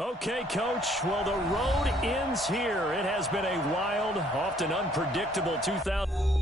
Okay, Coach. Well, the road ends here. It has been a wild, often unpredictable 2000.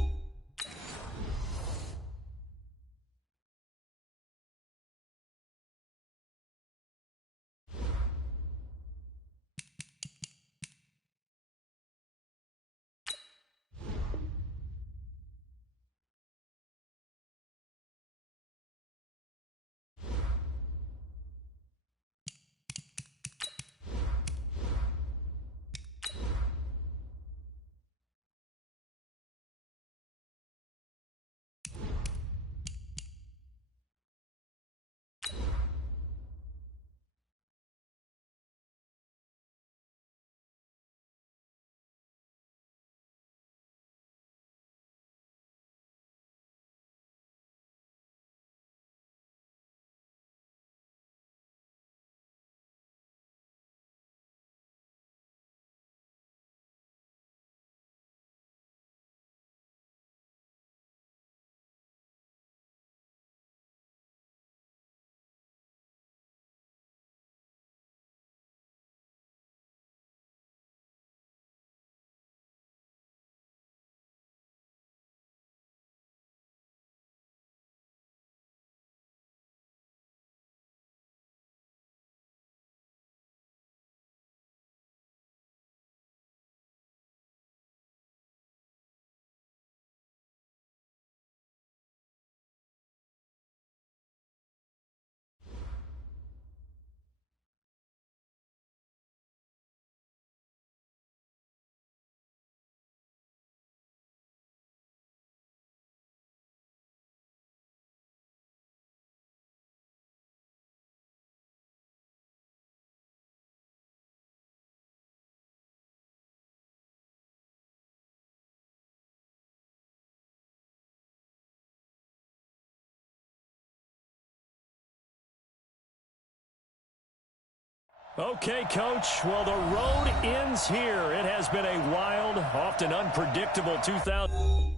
Okay, Coach. Well, the road ends here. It has been a wild, often unpredictable 2000.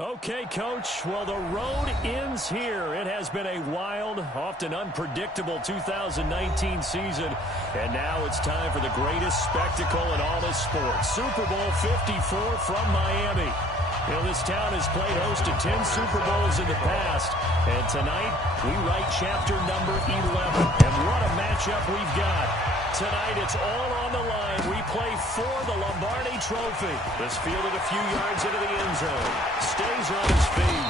Okay, Coach. Well, the road ends here. It has been a wild, often unpredictable 2019 season. And now it's time for the greatest spectacle in all of sports. Super Bowl 54 from Miami. You know, this town has played host to 10 Super Bowls in the past, and tonight we write chapter number 11. And what a matchup we've got. Tonight it's all on the line. We play for the Lombardi Trophy. This fielded a few yards into the end zone. Stays on his feet.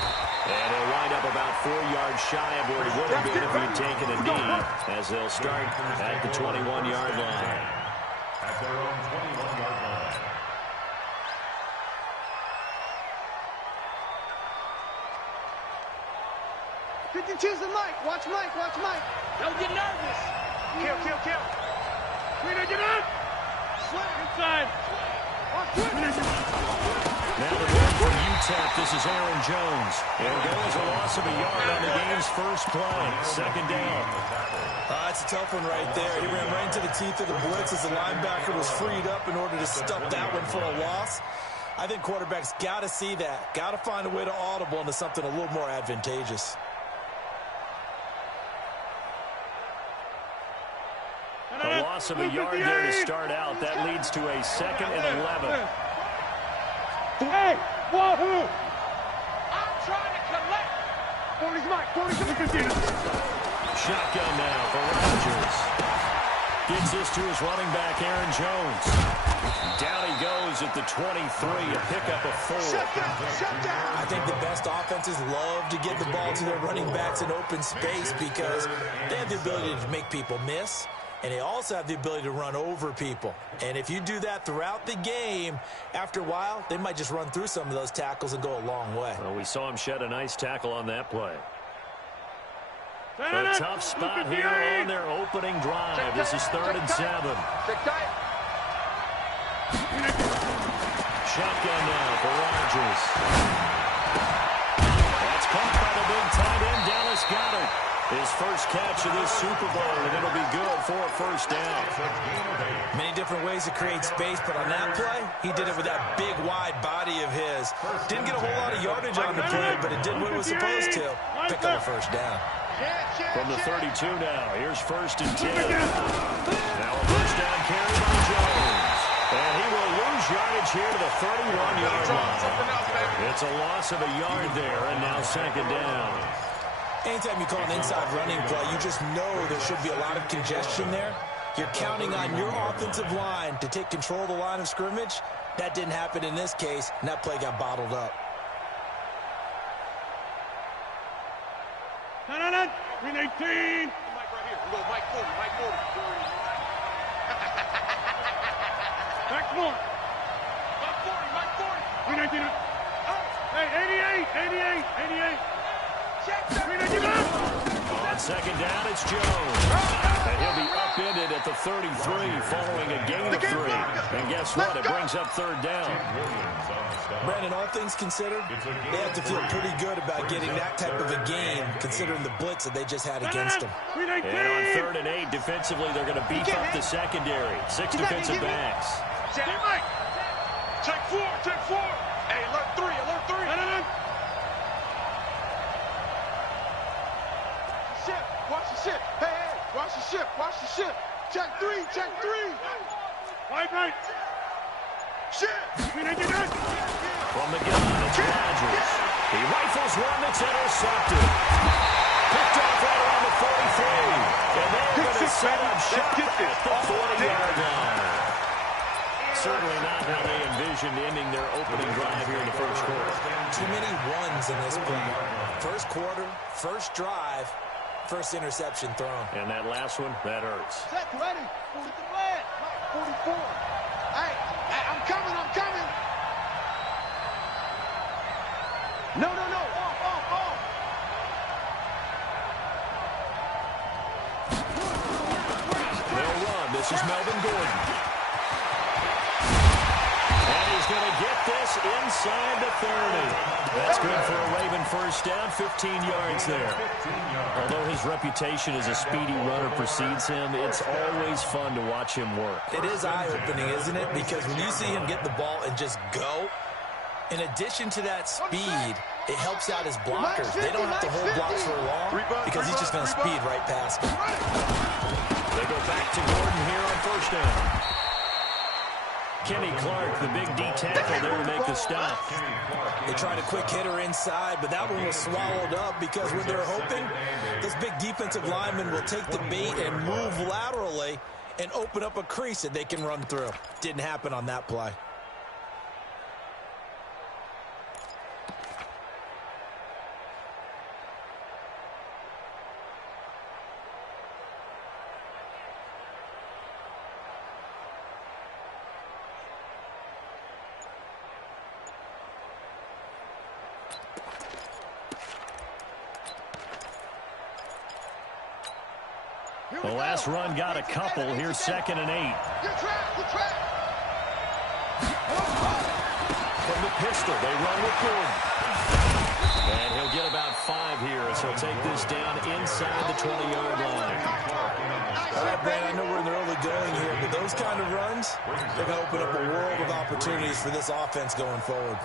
And he'll wind up about 4 yards shy of where he would have been if he had taken a knee, as they'll start at the 21-yard line. At their own 21-yard line. 52's the Mike. Watch Mike. Watch Mike. Don't get nervous. Kill. Get up. Inside. Now the run from UTEP. This is Aaron Jones. It'll go as a loss of a yard on the game's first play. Second down. It's a tough one right there. He ran right into the teeth of the blitz as the linebacker was freed up in order to stop that one for a loss. I think quarterbacks got to see that. Got to find a way to audible into something a little more advantageous. A loss of a yard there to start out. That leads to a 2nd and 11. Hey, wahoo! I'm trying to collect. 40's Mike. 40's Shotgun now for Rodgers. Gets this to his running back, Aaron Jones. Down he goes at the 23, a pickup of 4. I think the best offenses love to get the ball to their running backs in open space because they have the ability to make people miss. And they also have the ability to run over people. And if you do that throughout the game, after a while, they might just run through some of those tackles and go a long way. Well, we saw him shed a nice tackle on that play. A tough spot here on their opening drive. This is 3rd and 7. Shotgun now for Rodgers. That's caught by the big tight end, Dallas Goedert. His first catch of this Super Bowl, and it'll be good for a first down. Many different ways to create space, but on that play, he did it with that big, wide body of his. Didn't get a whole lot of yardage on the play, but it did what it was supposed to. Pick up a first down. From the 32 now, here's 1st and 10. Now a first down carry by Jones. And he will lose yardage here to the 31-yard line. It's a loss of a yard there, and now 2nd down. Anytime you call an inside running play, you just know there should be a lot of congestion there. You're counting on your offensive line to take control of the line of scrimmage. That didn't happen in this case, and that play got bottled up. 18. Mike right here. We go Mike 40. Mike 40. Back 4. Mike 40. 19. Hey, 88. On 2nd down, it's Jones. And he'll be upended at the 33 following a gain of 3. And guess what? It brings up 3rd down. Brandon, all things considered, they have to feel pretty good about getting that type of a game considering the blitz that they just had against them. And on 3rd and 8, defensively, they're going to beef up the secondary. 6 defensive backs. Check 4. Hey, alert 3. Watch the ship. Hey, watch the ship. Check 3. Right. Ship. From the gun, it's Rodgers. He rifles one that's intercepted. Picked off right around the 43. And they're going to set up shop at the 40-yard line. Certainly not how they envisioned ending their opening drive here in the first quarter. Too many runs in this play. First quarter, first drive, first interception thrown. And that last one, that hurts. Set, ready. 44. Hey, I'm coming. No. Off. They'll run. This is Melvin Gordon. And he's going to get this inside the 30. That's good for a Raven first down, 15 yards there. Although his reputation as a speedy runner precedes him, it's always fun to watch him work. It is eye-opening, isn't it? Because when you see him get the ball and just go, in addition to that speed, it helps out his blockers. They don't have to hold blocks for long because he's just going to speed right past them. They go back to Gordon here on first down. Kenny Clark, the big D tackle there to make the stop. They tried a quick hitter inside, but that one was swallowed up because when they're hoping, this big defensive lineman will take the bait and move laterally and open up a crease that they can run through. Didn't happen on that play. The last run got a couple. Here's 2nd and 8. Good track. From the pistol, they run with Gordon. And he'll get about 5 here as he'll take this down inside the 20-yard line. All right, Brad, I know we're in the early going here, but those kind of runs, they're going to open up a world of opportunities for this offense going forward.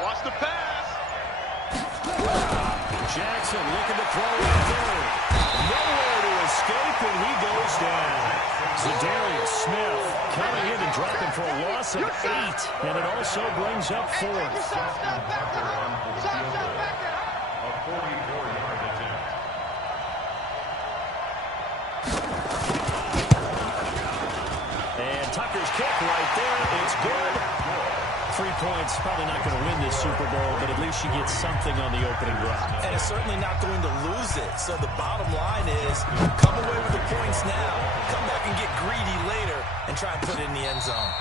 Watch the pass. Jackson looking to throw it through. Nowhere to escape, and he goes down. Zadarius Smith coming in and dropping for a loss of 8, and it also brings up 4th. Stop back there. A 44-yard attempt. And Tucker's kick right there. It's good. 3 points, probably not going to win this Super Bowl, but at least she gets something on the opening drive. And it's certainly not going to lose it. So the bottom line is come away with the points now, come back and get greedy later, and try and put it in the end zone.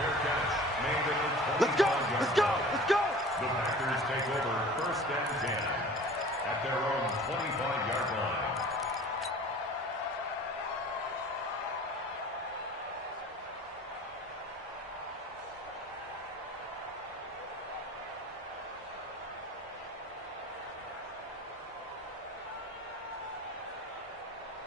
Fair catch made at the 25-yard line. Let's go. The Packers take over 1st and 10 at their own 25-yard line.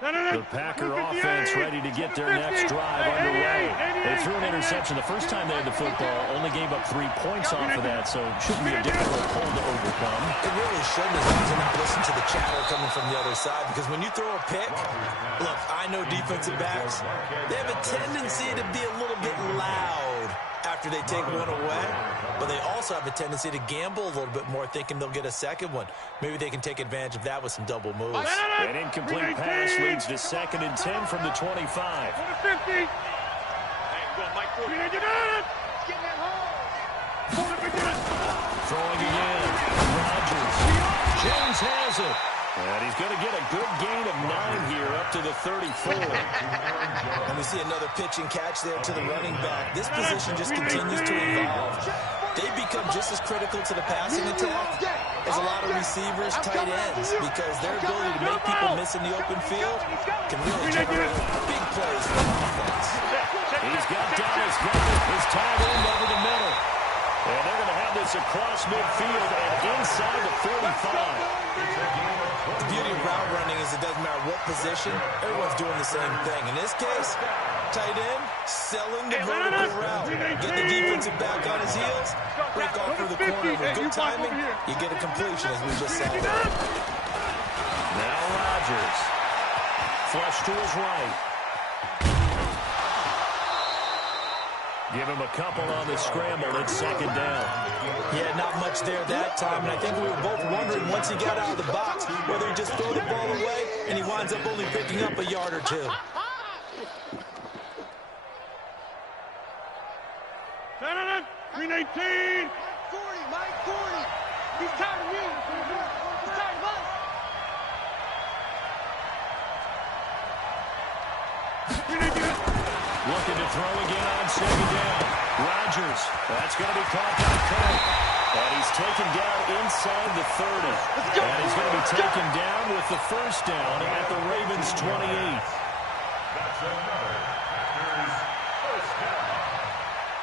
The Packer offense ready to get their next drive underway. They threw an interception the first time they had the football, only gave up 3 points off of that, so shouldn't be a difficult hole to overcome. It really shouldn't, as long as you're not listening to the chatter coming from the other side, because when you throw a pick, look, I know defensive backs, they have a tendency to be a little bit loud after they take one away, but they also have a tendency to gamble a little bit more, thinking they'll get a second one. Maybe they can take advantage of that with some double moves. An incomplete pass leads to 2nd and 10 from the 25. Hey, go on, Mike. Get that hole. Throwing again. Rodgers. James has it. And he's going to get a good gain of 9 here up to the 34. And we see another pitch and catch there to the running back. This position just continues to evolve. They become just as critical to the passing attack as a lot of receivers, tight ends, because their ability to make people miss in the open field can really generate big plays for the offense. He's got Dallas covered. His tight end over the middle. And they're going to have this across midfield and inside the 45. The beauty of route running is it doesn't matter what position, everyone's doing the same thing. In this case, tight end, selling the vertical route. Get the defensive back on his heels, break off through the corner. With good timing, you get a completion, as we just saw. Now Rodgers. Flush to his right. Give him a couple on the scramble. It's 2nd down. Yeah, not much there that time, and I think we were both wondering once he got out of the box whether he just throw the ball away and he winds up only picking up a yard or 2. 319. Mike 40. He's tired of me. He's tired of us. Looking to throw again on 2nd down. Rodgers. That's going to be caught by Kirk. And he's taken down inside the 30. And he's going to be taken down with the 1st down at the Ravens 28. That's another Packers 1st down.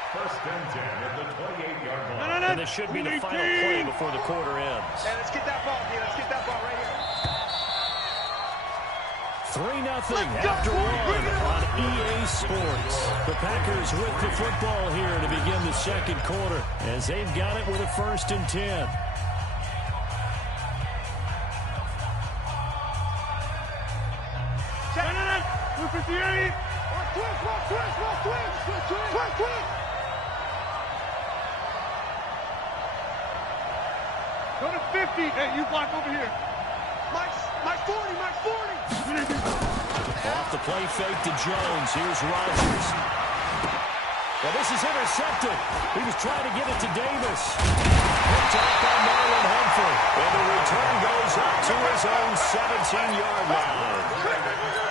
First and 10 at the 28-yard line. And this should be the final play before the quarter ends. Hey, let's get that ball, D. Let's get that ball right here. 3-0 after one on EA Sports. The Packers with the football here to begin the second quarter as they've got it with a 1st and 10. Go to 50. Hey, you block over here. Mike's 40. Mike's 40. Off the play fake to Jones. Here's Rodgers. Well, this is intercepted. He was trying to get it to Davis. Picked up by Marlon Humphrey. And the return goes up to his own 17-yard line.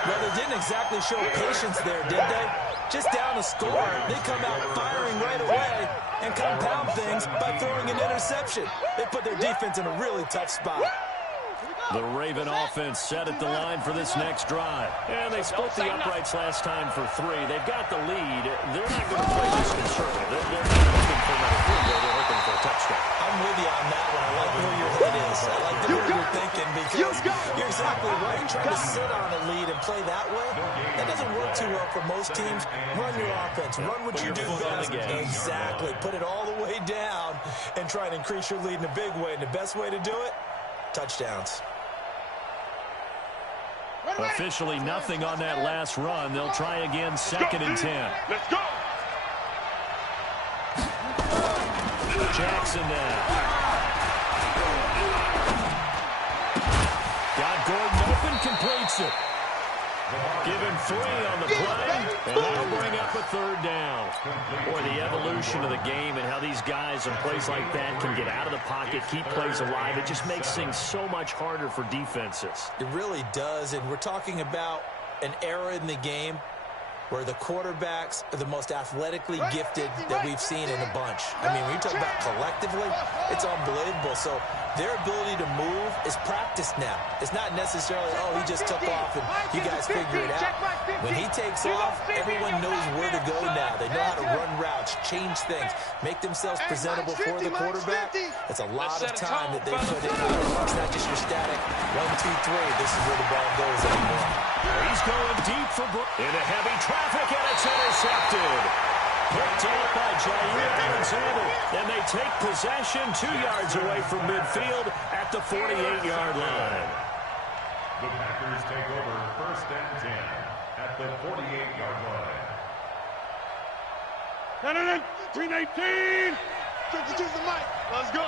Well, they didn't exactly show patience there, did they? Just down a score, they come out firing right away and compound things by throwing an interception. They put their defense in a really tough spot. The Raven offense set at the line for this next drive. And they split the uprights last time for 3. They've got the lead. They're not going to play this conservative. They're not hoping for another field goal. They're hoping for a touchdown. I'm with you on that one. I like where your head is. I like the way you're thinking because you're exactly right. Trying to sit on a lead and play that way, that doesn't work too well for most teams. Run your offense. Run what you do best. Exactly. Put it all the way down and try and increase your lead in a big way. And the best way to do it, touchdowns. Officially nothing on that last run. They'll try again, 2nd and 10. Let's go. Jackson now. Got Gordon open, completes it. Give him 3 on the play, and that'll bring up a 3rd down. Boy, the evolution of the game and how these guys in plays like that can get out of the pocket, keep plays alive, it just makes things so much harder for defenses. It really does, and we're talking about an era in the game where the quarterbacks are the most athletically gifted that we've seen in a bunch. I mean, when you talk about collectively, it's unbelievable. So their ability to move is practiced now. It's not necessarily, oh, he just took off and you guys figure it out. When he takes off, everyone knows where to go now. They know how to run routes, change things, make themselves presentable for the quarterback. It's a lot of time that they put in. It's not just your static 1, 2, 3. This is where the ball goes anymore. He's going deep for Brooks. Into heavy traffic, and it's intercepted. Picked up by Jair Alexander. And they take possession 2 yards away from midfield at the 48-yard line. The Packers take over 1st and 10 at the 48-yard line. 319. 52's the mic. Let's go.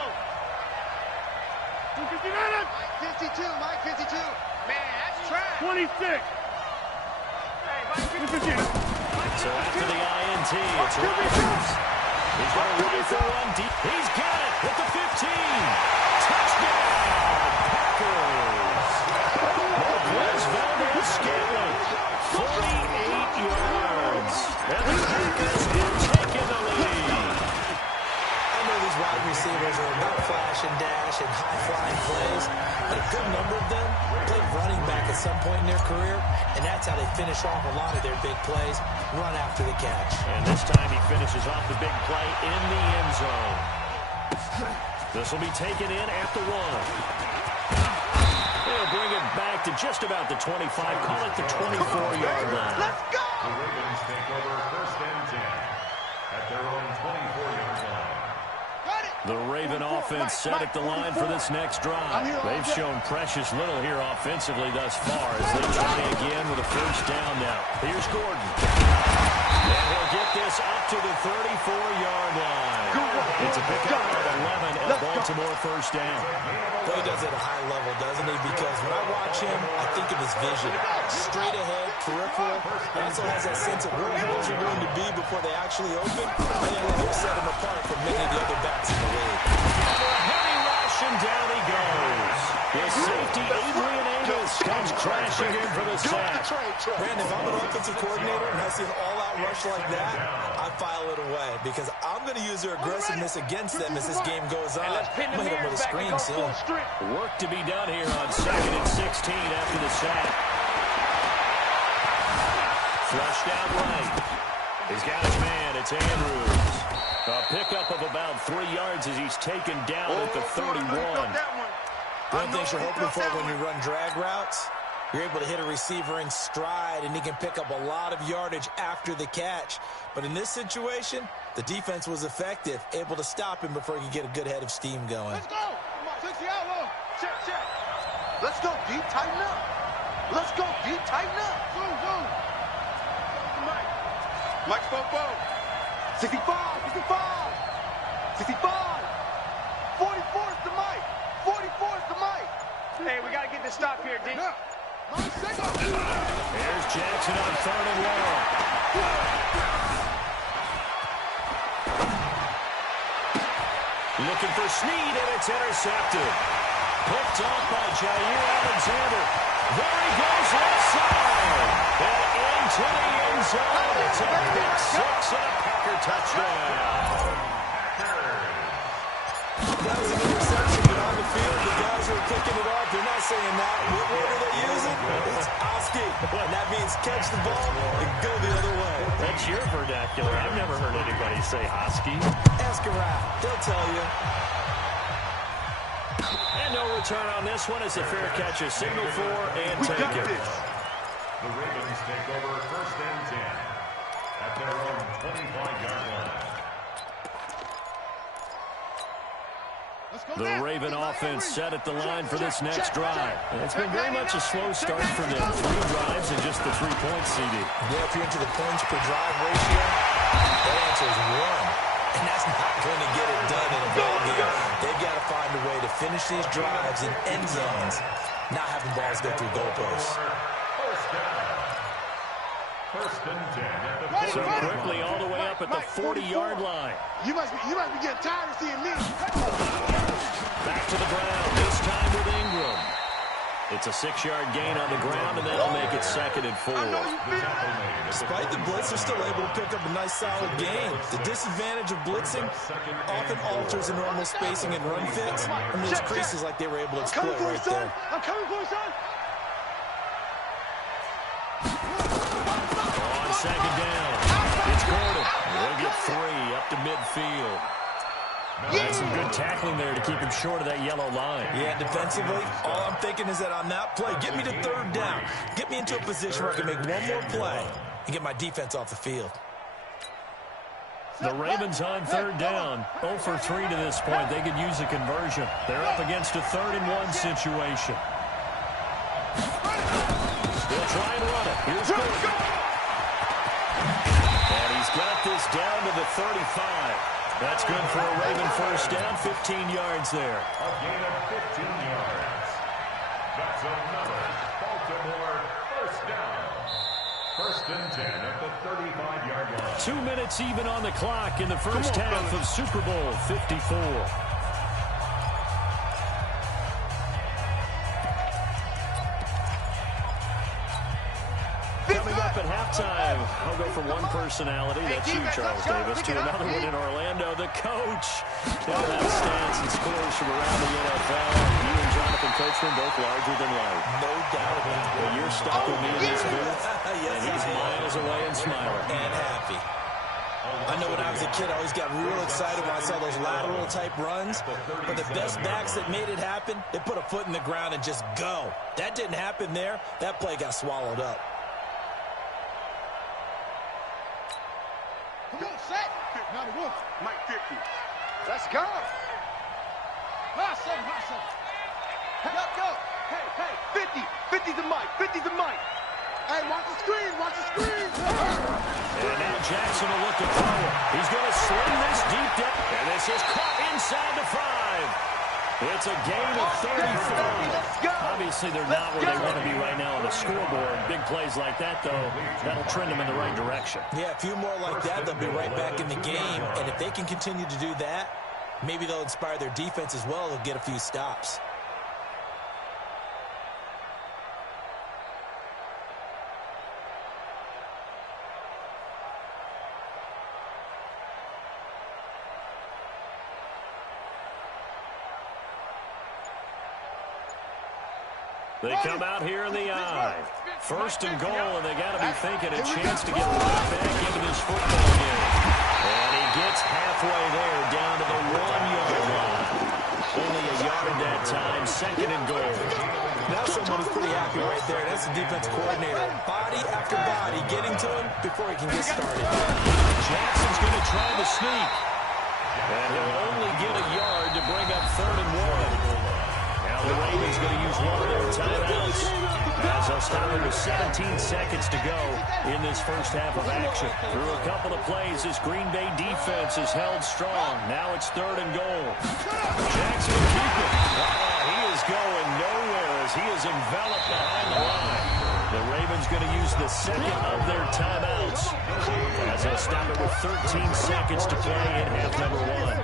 259. 52. Mike 52. Man, that's trash. 26. So after the INT, it's Rodgers. He's going to run for one deep. He's got it at the 15. Touchdown, Packers. Marquez Valdez-Scantling, 48 yards. And the Packers have taken the lead. I know these wide receivers are about flash and dash and high-flying plays, but a good number of them played running back at some point in their career, and that's how they finish off a lot of their big plays, run after the catch. And this time he finishes off the big play in the end zone. This will be taken in at the 1. They'll bring it back to just about the 25, call it the 24-yard line. Let's go. The Ravens take over 1st and 10 at their own 24-yard line. The Raven offense set at the line for this next drive. They've shown precious little here offensively thus far as they try again with a 1st down now. Here's Gordon. And he'll get this up to the 34-yard line. It's a pickup of 11 at Baltimore 1st down. Well, he does it at a high level, doesn't he? Because when I watch him, I think of his vision. Straight ahead, peripheral. He also has that sense of where holes are going to be before they actually open. And he'll set him apart from many of the other backs in the league. For a heavy rush, and down he goes. His safety, Adrian Amos, comes crashing in for the sack. Brandon, if I'm an offensive coordinator and I see an all-out rush like that, I file it away because I'm going to use their aggressiveness against them as this game goes on. I'm going to hit them with a screen soon. Work to be done here on 2nd and 16 after the sack. Flushed out right. He's got his man. It's Andrews. A pickup of about 3 yards as he's taken down at the 31. One thing you're hoping for when you run drag routes, you're able to hit a receiver in stride, and he can pick up a lot of yardage after the catch. But in this situation, the defense was effective, able to stop him before he could get a good head of steam going. Let's go. 60 out. Check. Let's go, D. Tighten up. Let's go, D. Tighten up. Zoom. Mike Popo. 65. 44's the Mike. 44's the Mike. Hey, we got to get this stop here, D. Here's Jackson on 3rd and long. Looking for Snead, and it's intercepted. Picked off by Jair Alexander. There he goes left side. And into the end zone. It's a pick 6 and a Packer touchdown. That was an interception, but on the field, the guys who are picking it off, they're not saying that. What word are they using? It's Oski. And that means catch the ball and go the other way. That's your vernacular. I've never heard anybody say Hosky. Ask a rat. They'll tell you. And no return on this one as a fair catch is signaled for and taken. The Ravens take over 1st and 10 at their own 25-yard line. The Raven offense set at the line for this next drive. It's been very much a slow start for them. 3 drives and just the 3 points, CD. Yeah, if you're into the points per drive ratio, that answer is 1. And that's not going to get it done in a ball game. They've got to find a way to finish these drives in end zones, not having balls go through goalposts. First and 10 at the So quickly all the way up at the 40-yard line. You must be getting tired of seeing me. Back to the ground, this time with Ingram. It's a 6-yard gain on the ground, and that'll make it 2nd and 4. Despite the blitz, they're still able to pick up a nice solid gain. The disadvantage of blitzing often alters the normal spacing and run fits, and those creases like they were able to exploit right there. I'm coming for you, son. On 2nd down, it's Gordon. We'll get 3 up to midfield. That's some good tackling there to keep him short of that yellow line. Yeah, defensively, all I'm thinking is that on that play, get me to 3rd down. Get me into a position where I can make one more play and get my defense off the field. The Ravens on 3rd down. 0 for 3 to this point. They could use a conversion. They're up against a 3rd and 1 situation. They'll try and run it. Here's Gordon. And he's got this down to the 35. That's good for a Raven 1st down, 15 yards there. A gain of 15 yards. That's another Baltimore 1st down. 1st and 10 at the 35-yard line. 2 minutes even on the clock in the first half of Super Bowl 54. Coming up at halftime, I'll go from one personality, that's you, Charles Davis, to another one in Orlando, the coach. He'll have stats and scores from around the NFL. You and Jonathan Coachman both larger than life. No doubt about it. But you're stuck with me in this booth, and he's miles away and smiling. And happy. I know when I was a kid, I always got real excited when I saw those lateral-type runs. But the best backs that made it happen, they put a foot in the ground and just go. That didn't happen there. That play got swallowed up. Come on, set. Now the wolf. Mike 50. Let's go. Hustle. Go. Hey. 50 to Mike. 50 to Mike. Hey, watch the screen. And now Jackson will look to throw it. He's going to sling this deep down. And this is caught inside the 5. It's a gain of 34. Obviously, they're not where they want to be right now on the scoreboard. Big plays like that, though, that'll trend them in the right direction. Yeah, a few more like that, they'll be right back in the game. And if they can continue to do that, maybe they'll inspire their defense as well. They'll get a few stops. They come out here in the I. First and goal, and they got to be thinking a chance to get right back into this football game. And he gets halfway there, down to the 1-yard line. Only a yard that time, second and goal. Now someone is pretty happy right there. That's the defense coordinator. Body after body getting to him before he can get started. Jackson's going to try to sneak. And he'll only get a yard to bring up third and 1. Now the Ravens going to use one of their timeouts, as they'll start with 17 seconds to go in this first half of action. Through a couple of plays, this Green Bay defense is held strong. Now it's third and goal. Jackson will keep it. He is going nowhere as he is enveloped behind the line. The Ravens going to use the second of their timeouts, as they'll stop it with 13 seconds to play in half number 1.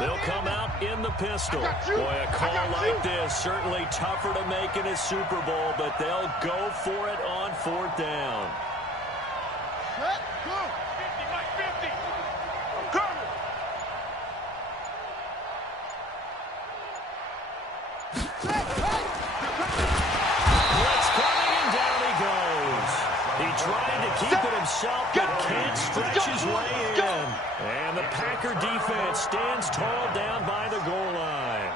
They'll come out in the pistol. Boy, a call like this, certainly tougher to make in a Super Bowl, but they'll go for it on fourth down. Set, go. 50, Mike, 50. I'm coming. Blitz coming, and down he goes. He tried to keep it himself, but can't stretch his way in. And the Packer defense stands tall down by the goal line.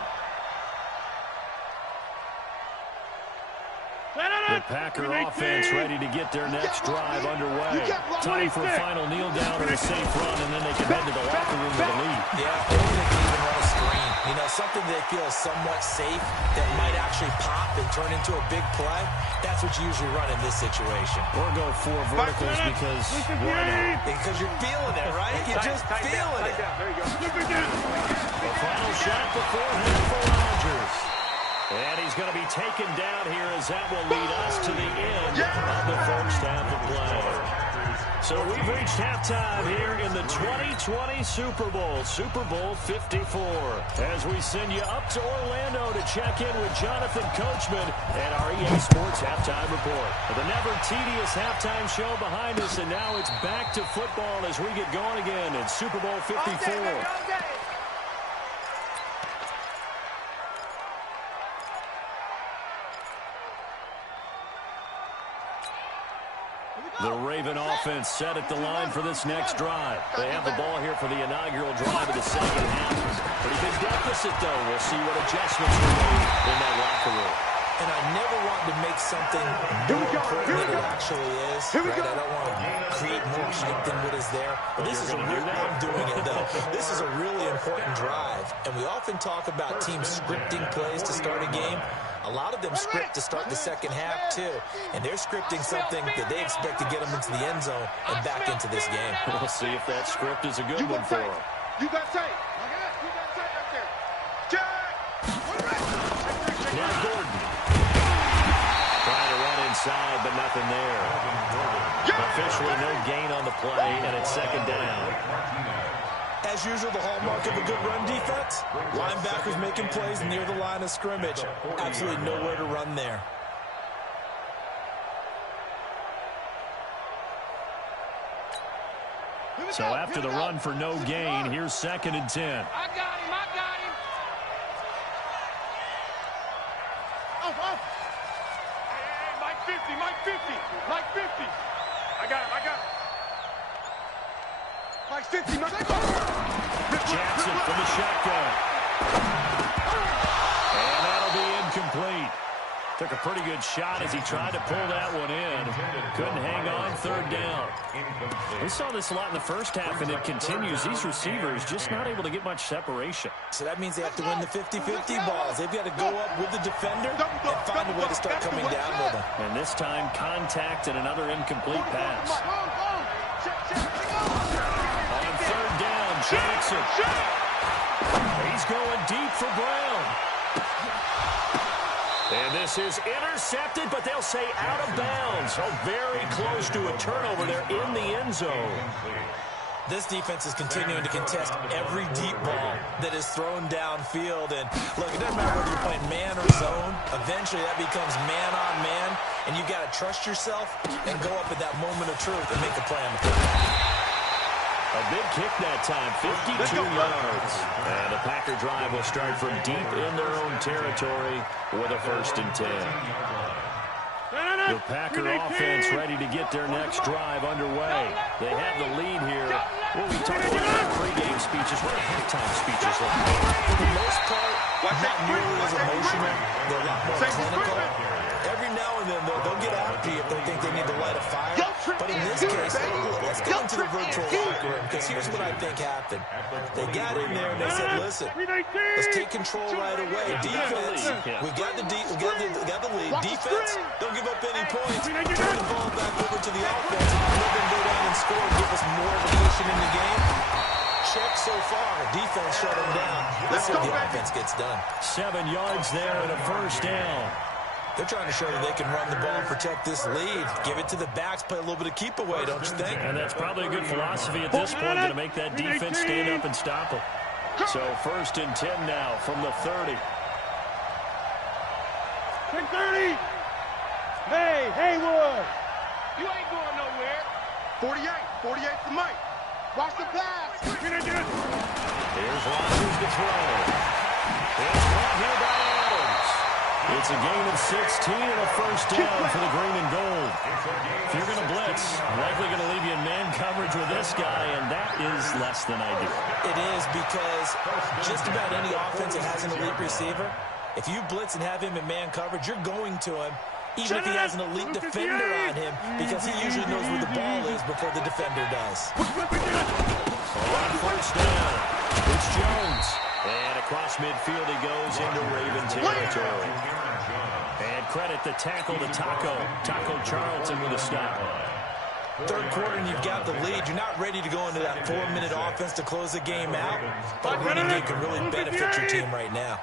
The Packer offense ready to get their next drive underway. Time for a final kneel down or a safe run, and then they can head to the locker room with a lead. Yeah, or they can even run a screen. You know, something they feel is somewhat safe that might actually pop and turn into a big play. That's what you usually run in this situation. Or go 4 verticals because why not? Because you're feeling it, right? You're just feeling it. There you go. The final shot before half for Rodgers. And he's going to be taken down here as that will lead us to the end of the first half of play. So we've reached halftime here in the 2020 Super Bowl, Super Bowl 54. As we send you up to Orlando to check in with Jonathan Coachman and our EA Sports Halftime Report. The never tedious halftime show behind us, and now it's back to football as we get going again in Super Bowl 54. The Raven offense set at the line for this next drive. They have the ball here for the inaugural drive of the second half. Pretty big deficit, though. We'll see what adjustments are made in that locker room. And I never want to make something more important than it actually is. Right? I don't want to create more hype than what is there. But this is a real, I'm doing it, though. This is a really important drive. And we often talk about teams scripting plays to start a game. A lot of them script to start the second half, too. And they're scripting something that they expect to get them into the end zone and back into this game. We'll see if that script is a good one for them. You got tape. You got tape right there. Jack! Now Gordon. Trying to run inside, but nothing there. Officially no gain on the play, and it's second down. As usual, the hallmark of a good run defense, linebackers making plays near the line of scrimmage. Absolutely nowhere to run there. So after the run for no gain, here's second and 10. I got him. Off. Hey, Mike 50. Mike 50. I got him. Mike 50. Jackson from the shotgun. And that'll be incomplete. Took a pretty good shot as he tried to pull that one in. Couldn't hang on, third down. We saw this a lot in the first half, and it continues. These receivers just not able to get much separation. So that means they have to win the 50-50 balls. They've got to go up with the defender and find a way to start coming down with them. And this time, contact and another incomplete pass. On third down, Jackson. He's going deep for Brown. And this is intercepted, but they'll say out of bounds. Oh, very close to a turnover there in the end zone. This defense is continuing to contest every deep ball that is thrown downfield. And look, it doesn't matter whether you're playing man or zone. Eventually, that becomes man on man, and you've got to trust yourself and go up at that moment of truth and make a play on the field. A big kick that time, 52 yards. And the Packer drive will start from deep in their own territory with a 1st and 10. The Packer offense ready to get their next drive underway. They have the lead here. We'll be talking about pregame speeches. What are halftime speeches like? For the most part, not nearly as emotional. They're a lot more clinical. Every now and then, they'll get after you if they think they need to light a fire. But in this case, let's go into the virtual locker room, because here's what I think happened. They got in there and they said, listen, let's take control right away. Defense, we got the lead. Defense, don't give up any points. Turn the ball back over to the offense, and let them go down and score and give us more of a cushion in the game. Check so far. Defense shut them down. Let's see what the offense gets done. 7 yards there and a 1st down. They're trying to show that they can run the ball and protect this lead. Give it to the backs, play a little bit of keep away, don't you think? And that's probably a good philosophy at this point, going to make that defense stand up and stop them. So 1st and 10 now from the 30. 30. Hey, Haywood. You ain't going nowhere. 48 to Mike. Watch the pass. Here's Rodgers to throw. It's caught here by Adams. It's a gain of 16 and a 1st down for the green and gold. If you're going to blitz, likely going to leave you in man coverage with this guy, and that is less than ideal. It is, because just about any offense that has an elite receiver, if you blitz and have him in man coverage, you're going to him, even if he has an elite defender on him, because he usually knows where the ball is before the defender does. On 1st down, it's Jones. And across midfield he goes into Raven territory. And credit the tackle to Taco Charlton with a stop. 3rd quarter and you've got the lead. You're not ready to go into that 4-minute offense to close the game out. But running game can really benefit your team right now.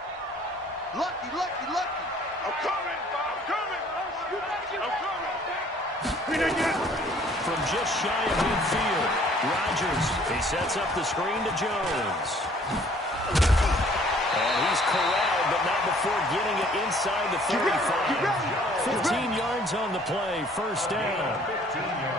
Lucky. I'm coming. From just shy of midfield, Rodgers, he sets up the screen to Jones. And he's corralled, but not before getting it inside the 35. 15 yards on the play, 1st down.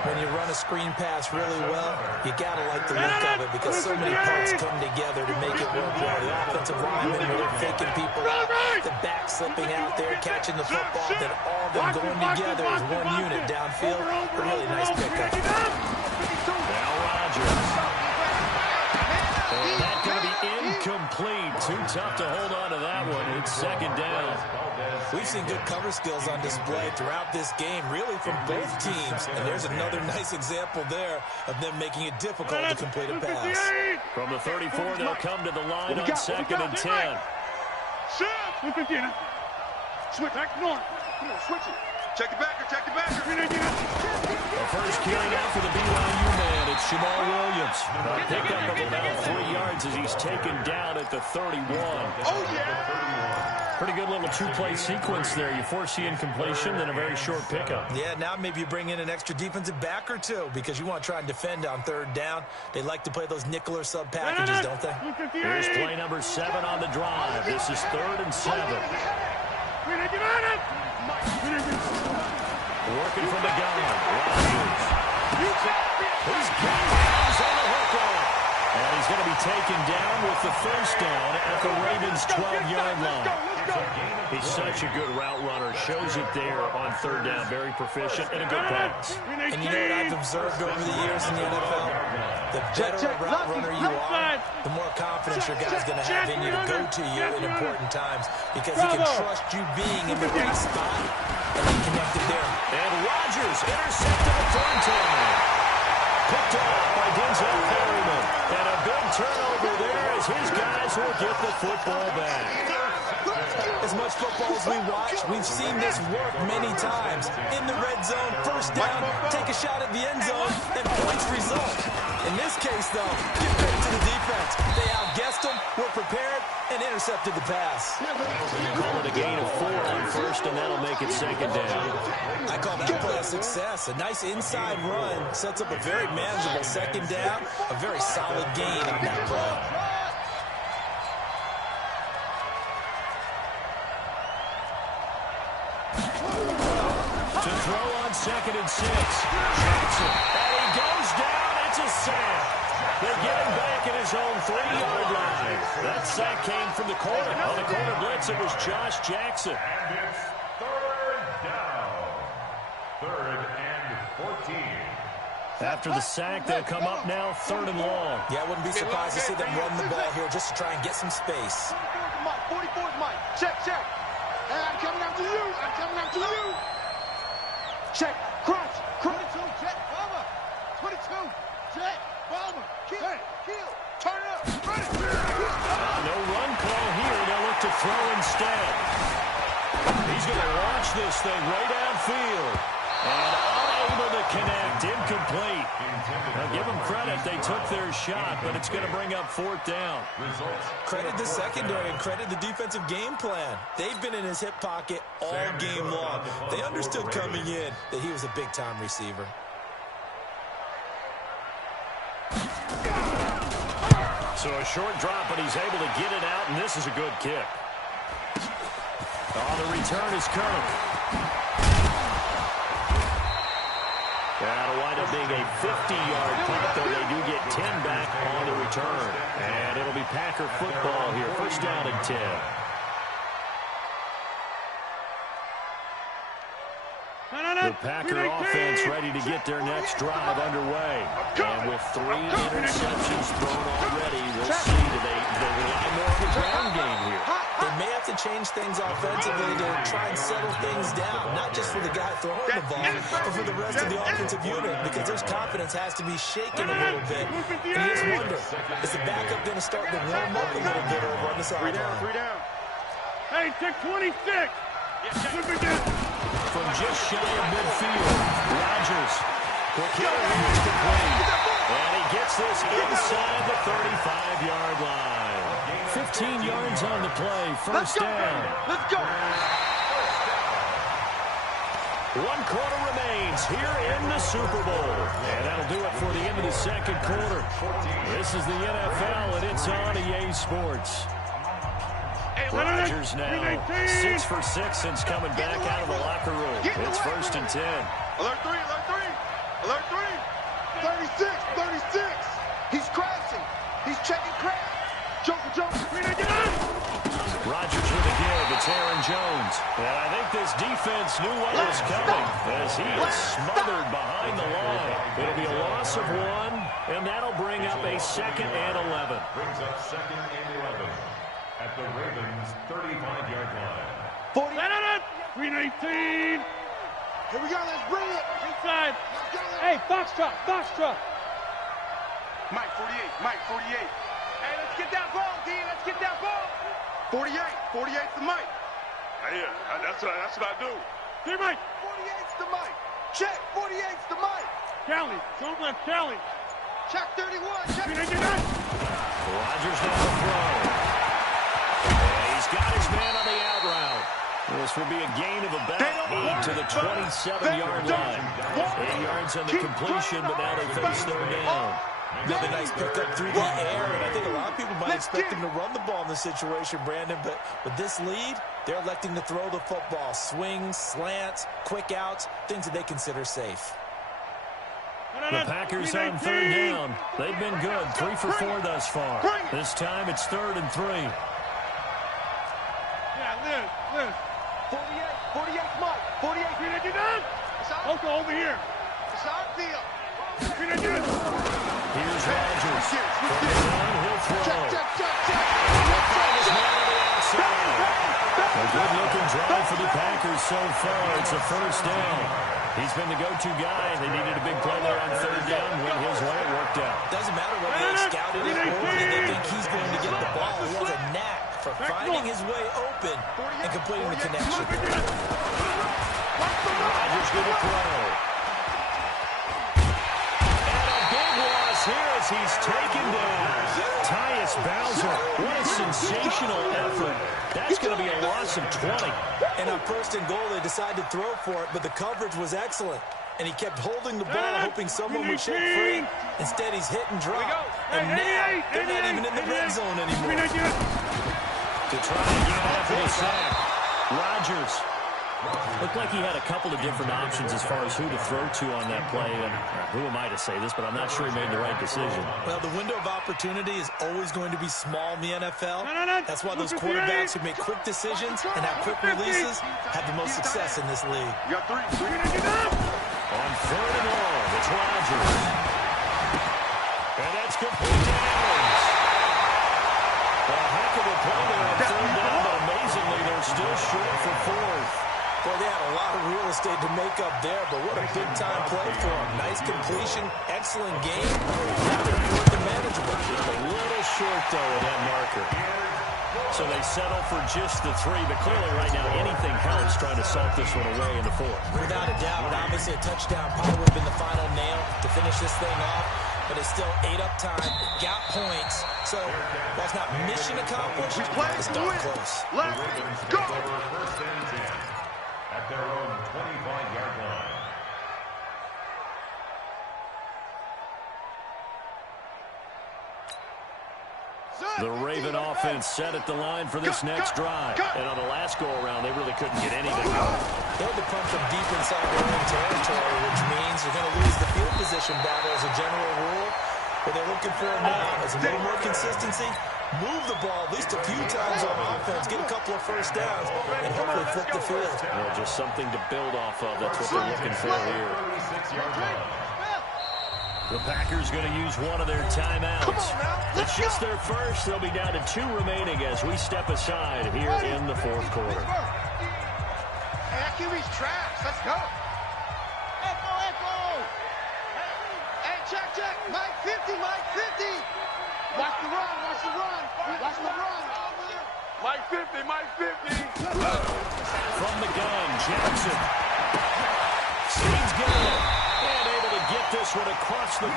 When you run a screen pass really well, you got to like the look of it, because so many parts come together to make it work well. The offensive linemen, they're faking people out, the back slipping out there, catching the football, then all of them going together as one unit downfield. A really nice pickup. Now Rodgers. And that's going to be incomplete. Too tough to hold on to that one. It's 2nd down. We've seen good cover skills on display throughout this game, really from both teams. And there's another nice example there of them making it difficult to complete a pass. From the 34, they'll come to the line on 2nd and 10. Switch, come on, switch it. Check the backer. The first carry now for the BYU man. It's Jamal Williams. A pickup of about 3 yards as he's taken down at the 31. Oh, yeah! Pretty good little 2-play sequence there. You force the incompletion, then a very short pickup. Yeah, now maybe you bring in an extra defensive back or two, because you want to try and defend on 3rd down. They like to play those nickel or sub packages, don't they? Here's play number 7 on the drive. This is 3rd and 7. Working from the gun. Rodgers. He's got hands on the hook on it. And he's going to be taken down with the 1st down at the Ravens' 12-yard line. He's such a good route runner. Shows it there on 3rd down. Very proficient and a good pass. And you know what I've observed over the years in the NFL? The better a route runner you are, the more confidence your guy's going to have in you to go to you in important times, because he can trust you being in the right spot and he connected there. And Rodgers intercepted the 3rd time. Picked off by Denzel Perryman. And a big turnover there as his guys will get the football back. As much football as we watch, we've seen this work many times. In the red zone, 1st down, take a shot at the end zone, and points result. In this case, though, give credit to the defense. They outguessed them, were prepared, and intercepted the pass. Call it a gain of 4 on first, and that'll make it second down. I call that play a success. A nice inside run sets up a very manageable second down, a very solid gain on that play. To throw on 2nd and 6. Jackson. And he goes down. It's a sack. They get him back at his own 3-yard line. That sack came from the corner. On the corner blitz, it was Josh Jackson. And it's 3rd down. 3rd and 14. After the sack, they'll come up now 3rd and long. Yeah, I wouldn't be surprised to see them run the ball here just to try and get some space. 44's Mike. Check. Hey, I'm coming after you. Check. Crunch. 22. Jet. Bomber. 22. Jet. Bomber. Kill. Turn it up. Run it. No run call here. They'll look to throw instead. He's going to launch this thing right downfield. And unable to connect. Incomplete. Now give them credit. They took their shot, but it's going to bring up 4th down. Credit the secondary and credit the defensive game plan. They've been in his hip pocket all game long. They understood coming in that he was a big-time receiver. So a short drop, but he's able to get it out, and this is a good kick. Oh, the return is Kirk. That'll wind up being a 50-yard punt, though they do get 10 back on the return. And it'll be Packer football here. 1st down and 10. The Packer offense ready to get their next drive underway. And with 3 interceptions thrown already, we'll see do they rely more on the ground game here. They may have to change things offensively to try and settle things down, not just for the guy throwing the ball, but for the rest of the offensive unit, because their confidence has to be shaken a little bit. And you just wonder, is the backup going to start to warm up a little bit over on the sideline? 3 down. Hey, check 26. From just shy of midfield, Rodgers. Quick hitter here is complete. And he gets this inside the 35-yard line. 15 yards on the play. 1st down. Let's go. 1 quarter remains here in the Super Bowl. And that'll do it for the end of the 2nd quarter. This is the NFL, and it's on EA Sports. Rodgers now 6 for 6 since coming back out of the locker room. It's 1st and 10. Alert 3. 36. He's crashing. He's checking crash. Joker. Rodgers with a give. It's Aaron Jones. And I think this defense knew what was coming as he is smothered behind the line. It'll be a loss of 1, and that'll bring up a 2nd and 11. Brings up 2nd and 11 at the Ravens 35-yard line. 40. 319. Here we go. Let's bring it. Inside. Hey, box truck. Mike 48. Hey, let's get that ball, D. Let's get that ball. 48. 48's the Mike. Yeah, that's what I do. Hey, Mike. 48's the Mike. Check. 48's the Mike. Callie. Don't let Callie. Check 31. Check. Rodgers now to throw. And he's got his man on the out route. This will be a gain of about 8 to the 27-yard line. 8 yards on the completion, but now they face 3rd down. Another nice pickup through the air, and I think a lot of people might expect him to run the ball in this situation, Brandon, but with this lead, they're electing to throw the football. Swings, slants, quick outs, things that they consider safe. The Packers on 3rd down. They've been good, 3 for 4 thus far. This time it's 3rd and 3. Yeah, Liz. 48 Mike. 48. Okay, over here. It's our field. Here's Rodgers. From the line, he'll throw. Check. He'll find his man on the outside. A good-looking drive for the Packers so far. It's a 1st down. He's been the go-to guy. They needed a big play there on 3rd down. Went his way. It worked out. Doesn't matter whether they scouted it or whether they think he's going to get the ball. He has a knack for finding his way open and completing the connection. Rodgers going to throw. And a big loss here as he's taken down. Tyus Bowser, what a sensational effort. That's going to be a loss of 20. And on first and goal, they decided to throw for it, but the coverage was excellent. And he kept holding the ball, hoping someone would shake free. Instead, he's hit and drop. And now, they're not even in the red zone anymore. To try again after the sack, Rodgers looked like he had a couple of different options as far as who to throw to on that play. And who am I to say this, but I'm not sure he made the right decision. Well, the window of opportunity is always going to be small in the NFL. That's why those quarterbacks who make quick decisions and have quick releases have the most success in this league. You got 3. On third and long, it's Rodgers. And that's complete to Adams. A heck of a play there on third down, but amazingly, they're still short for fourth. Boy, they had a lot of real estate to make up there, but what a big-time play for them. Nice completion, excellent game. Nothing more than manageable. A little short, though, of that marker. So they settle for just the 3, but clearly right now anything helps trying to salt this one away in the fourth. Without a doubt, obviously a touchdown probably would have been the final nail to finish this thing off, but it's still 8 up time, got points, so while it's not mission accomplished, it's darn close. Let's go! First and 10 at their own 25-yard line. The Raven offense set at the line for this next drive. And on the last go-around, they really couldn't get anything going. They had to pump from deep inside their own territory, which means you're going to lose the field position battle as a general rule. What they're looking for now is a little more consistency, move the ball at least a few times on offense, get a couple of first downs, and hopefully flip the field. Well, just something to build off of. That's what they're looking for here. The Packers going to use one of their timeouts. It's just their first. They'll be down to 2 remaining as we step aside here in the fourth quarter. Hey, that QB's trash. Let's go. Echo, echo. Hey, check. Mike 50, Mike 50. Watch the run, watch the run. Watch the run. Mike 50, Mike 50. From the gun, Jackson. Steve's getting it. And able to get this one across the 45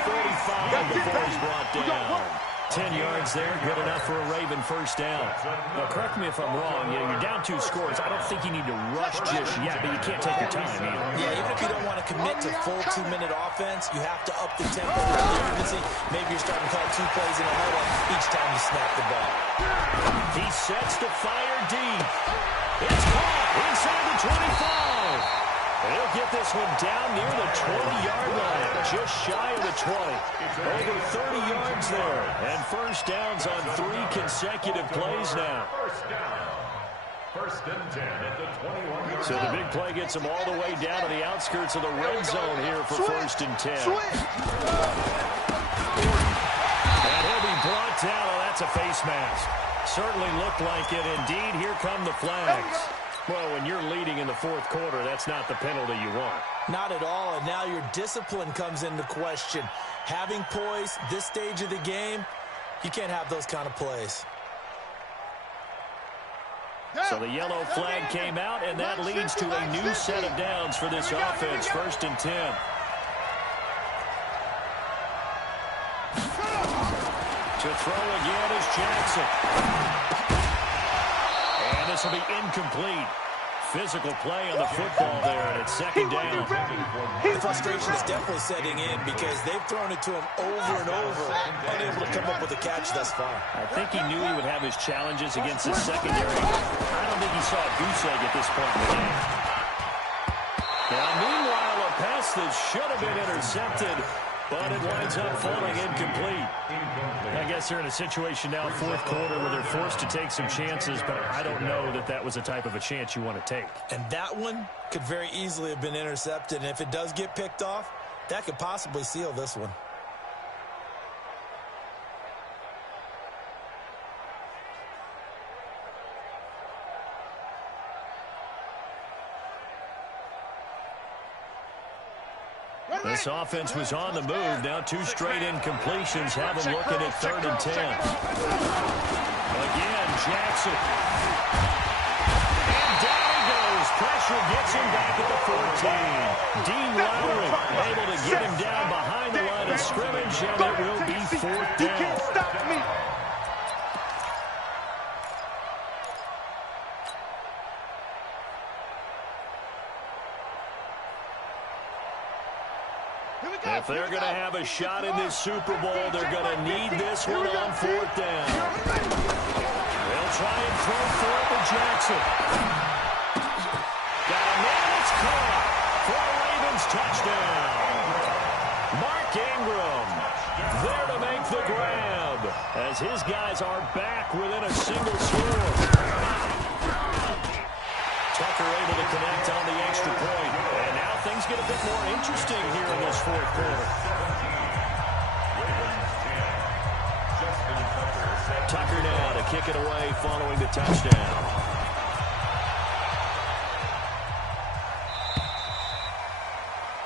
before he's brought down. 10 yards there, good enough for a Raven first down. Now, correct me if I'm wrong. You're down 2 scores. I don't think you need to rush just yet, but you can't take your time either. Yeah, even if you don't want to commit to full 2-minute offense, you have to up the tempo with the urgency. Maybe you're starting to call 2 plays in a huddle each time you snap the ball. He sets to fire deep. It's caught inside the 25. He'll get this one down near the 20-yard line, just shy of the 20. Over 30 yards there, and first downs on 3 consecutive plays now. First and 10 at the 21-yard line. So the big play gets them all the way down to the outskirts of the red zone here for first and 10. And he'll be brought down. Oh, that's a face mask. Certainly looked like it. Indeed, here come the flags. Well, when you're leading in the fourth quarter, that's not the penalty you want. Not at all, and now your discipline comes into question. Having poise this stage of the game, you can't have those kind of plays. So the yellow flag came out, and that leads to a new set of downs for this offense. First and 10. To throw again is Jackson. And this will be incomplete. Physical play on the football there, and it's second down. The frustration is definitely setting in because they've thrown it to him over and over, unable to come up with a catch thus far. I think he knew he would have his challenges against his secondary. I don't think he saw a goose egg at this point in the game. Now, meanwhile, a pass that should have been intercepted, but it winds up falling incomplete. I guess they're in a situation now, fourth quarter, where they're forced to take some chances, but I don't know that that was the type of a chance you want to take. And that one could very easily have been intercepted, and if it does get picked off, that could possibly seal this one. This offense was on the move. Now 2 straight incompletions have them looking at 3rd and 10. Again, Jackson. And down he goes. Pressure gets him back at the 14. Dean Lowry able to get him down behind the line of of scrimmage, and it will be 4th down. You can't stop me. If they're going to have a shot in this Super Bowl, they're going to need this one on 4th down. They'll try and throw for it to Jackson. Got a man that's caught for a Ravens touchdown. Mark Ingram there to make the grab as his guys are back within a single score. Tucker able to connect on the extra point. And now things get a bit more interesting here in this 4th quarter. Tucker now to kick it away following the touchdown.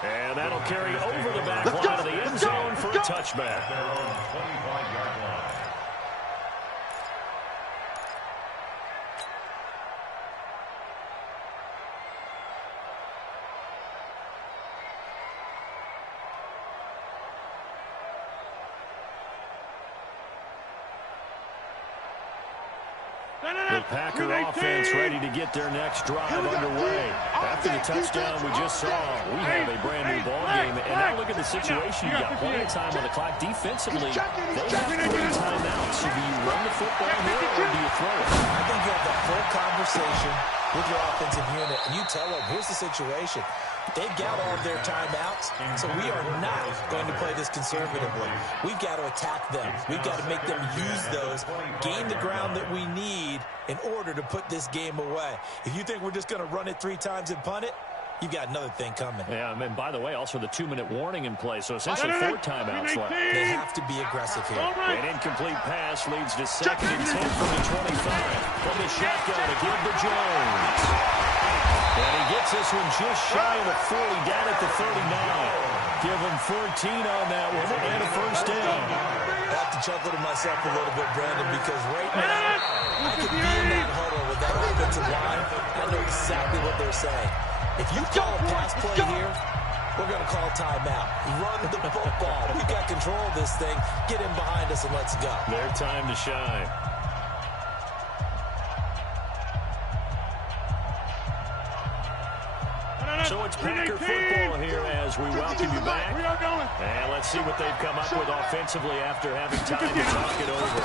And that'll carry over the back line of the end zone for a touchback. Their own 25-yard line. The Packer offense ready to get their next drive underway. After the touchdown we just saw, we have a brand new ball game. And now look at the situation. You got plenty of time on the clock. Defensively, they have 3 timeouts. So do you run the football here or do you throw it? I think you have the full conversation with your offensive unit, and you tell them, here's the situation. They've got all of their timeouts, so we are not going to play this conservatively. We've got to attack them. We've got to make them use those, gain the ground that we need in order to put this game away. If you think we're just going to run it 3 times and punt it, you've got another thing coming. Yeah, and by the way, also the 2-minute warning in play, so essentially 4 timeouts left. They have to be aggressive here. An incomplete pass leads to 2nd and 10 from the 25. From the shotgun to give to Jones. And he gets this one just shy of the 40, down at the 39. Give him 14 on that one, and a 1st down. I have to chuckle to myself a little bit, Brandon, because right now, I could be in that huddle with that offensive line. I know exactly what they're saying. If you call a pass play here, we're going to call timeout. Run the football. We've got control of this thing. Get in behind us and let's go. Their time to shine. So it's Packer football here as we welcome you back. And let's see what they've come up with offensively after having time to talk it over.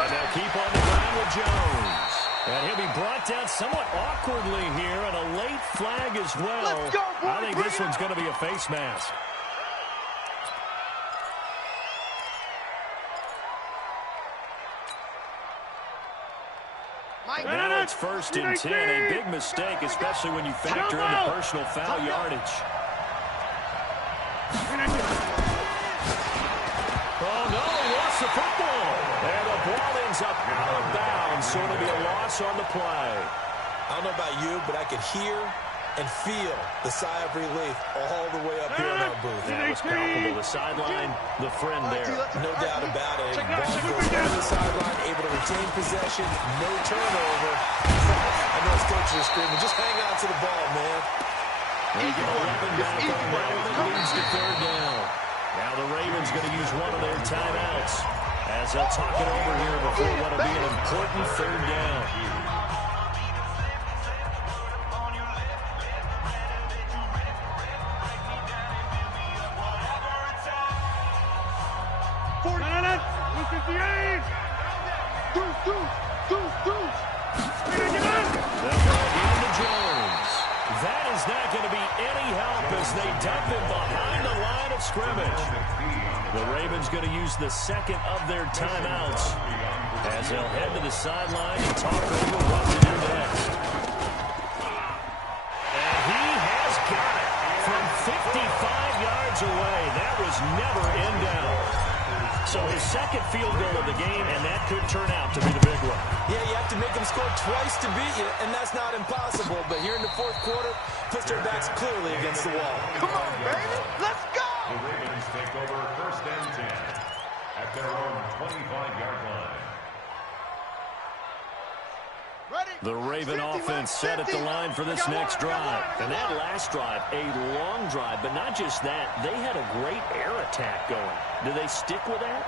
And they'll keep on the ground with Jones. And he'll be brought down somewhat awkwardly here, and a late flag as well. Let's go, boy. I think this one's going to be a face mask. Now it's 1st and 10, a big mistake, especially when you factor in the personal foul yardage. Oh, no, he lost the football. And the ball ends up out of bounds, so it'll be a loss on the play. I don't know about you, but I could hear and feel the sigh of relief all the way up here in our booth. That was palpable. The sideline, the friend there. No doubt about it. Ball goes over the sideline, able to retain possession, no turnover. I know his coaches are screaming, just hang on to the ball, man. They get 11 back on that one. It leads to 3rd down. Now the Ravens going to use one of their timeouts as they'll talk it over here before what will be an important 3rd down. That is not going to be any help as they dump him behind the line of scrimmage. The Ravens going to use the 2nd of their timeouts as they'll head to the sideline and talk over what to do next. And he has got it from 55 yards away. That was never in doubt. So his 2nd field goal of the game, and that could turn out to be the big one. Yeah, you have to make them score twice to beat you, and that's not impossible. But here in the 4th quarter, puts their backs clearly against the wall. Come on, baby. Let's go. The Ravens take over 1st and 10 at their own 25-yard line. Ready? The Raven offense set at the line for this next drive. And that last drive, a long drive, but not just that. They had a great air attack going. Do they stick with that?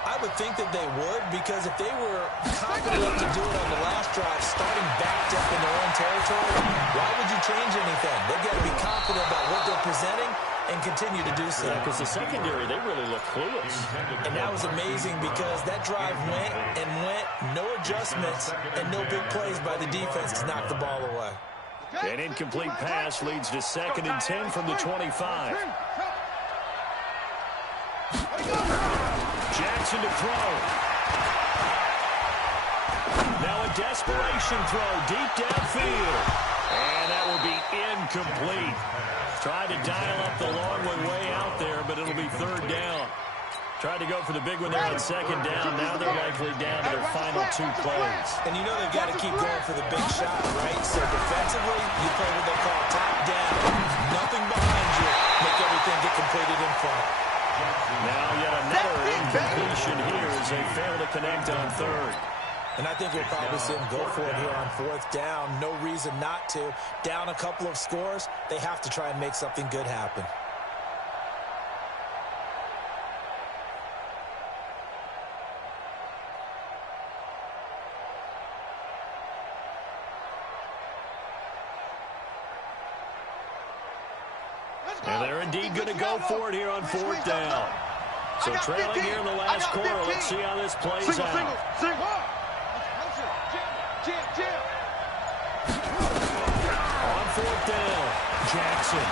I would think that they would, because if they were confident enough to do it on the last drive, starting backed up in their own territory, why would you change anything? They've got to be confident about what they're presenting and continue to do so. Yeah, because the secondary, they really look clueless. And that was amazing because that drive went and went, no adjustments, and no big plays by the defense to knock the ball away. An incomplete pass leads to 2nd and 10 from the 25. Jackson to throw. Now a desperation throw deep downfield. And that will be incomplete. Tried to dial up the long one way out there, but it'll be 3rd down. Tried to go for the big one there on 2nd down. Now they're likely down to their final 2 plays. And you know they've got to keep going for the big shot, right? So defensively, you play what they call top down. Nothing behind you. Make everything get completed in front. Now yet another incompletion here as they fail to connect on 3rd. And I think we'll probably see them go for it here on 4th down. No reason not to. Down a couple of scores, they have to try and make something good happen. And they're indeed going to go for it here on 4th down. So trailing here in the last quarter, let's see how this plays out. On 4th down, Jackson.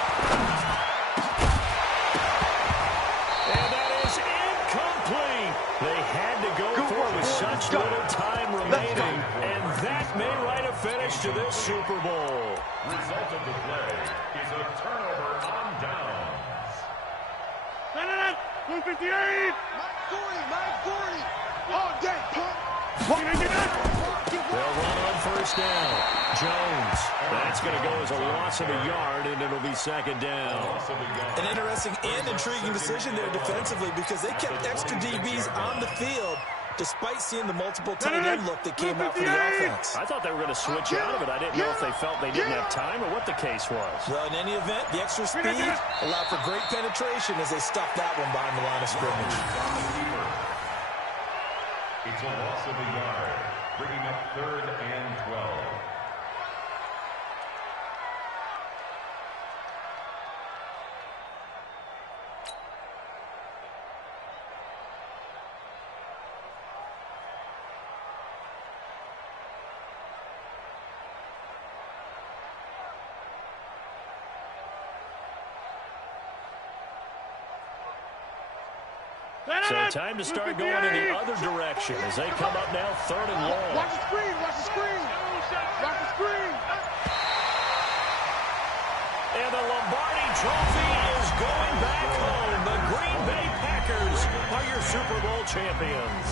And that is incomplete. They had to go for it with such little time remaining. And that may write a finish to this Super Bowl. Result of the play is a turnover on downs. 158! Mike 40. All day, punk. They'll run on 1st down. Jones. That's going to go as a loss of a yard, and it'll be 2nd down. An interesting and intriguing decision there defensively because they kept extra DBs on the field despite seeing the multiple tight end look that came out for the offense. I thought they were going to switch out of it. I didn't know if they felt they didn't have time or what the case was. Well, in any event, the extra speed allowed for great penetration as they stuffed that one behind the line of scrimmage. It's a loss of a yard, bringing up 3rd and 12. So time to start going in the other direction as they come up now 3rd and long. Watch the screen, watch the screen. Watch the screen. And the Lombardi Trophy is going back home. The Green Bay Packers are your Super Bowl champions.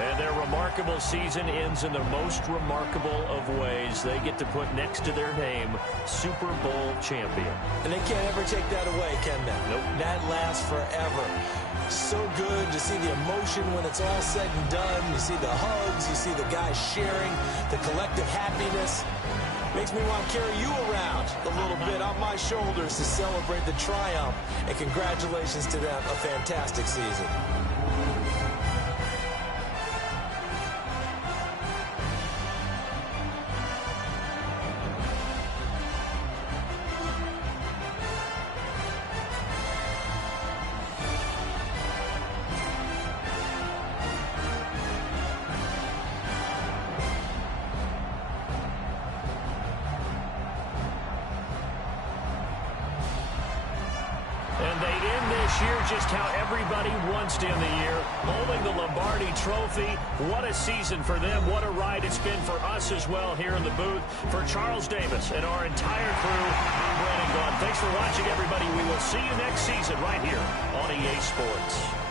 And their remarkable season ends in the most remarkable of ways. They get to put next to their name, Super Bowl champion. And they can't ever take that away, can they? Nope. That lasts forever. So good to see the emotion when it's all said and done. You see the hugs, you see the guys sharing, the collective happiness. Makes me want to carry you around a little bit on my shoulders to celebrate the triumph. And congratulations to them, a fantastic season. And they end this year just how everybody wants to end the year, holding the Lombardi Trophy. What a season for them. What a ride it's been for us as well here in the booth. For Charles Davis and our entire crew, I'm Brandon Gaudin. Thanks for watching, everybody. We will see you next season right here on EA Sports.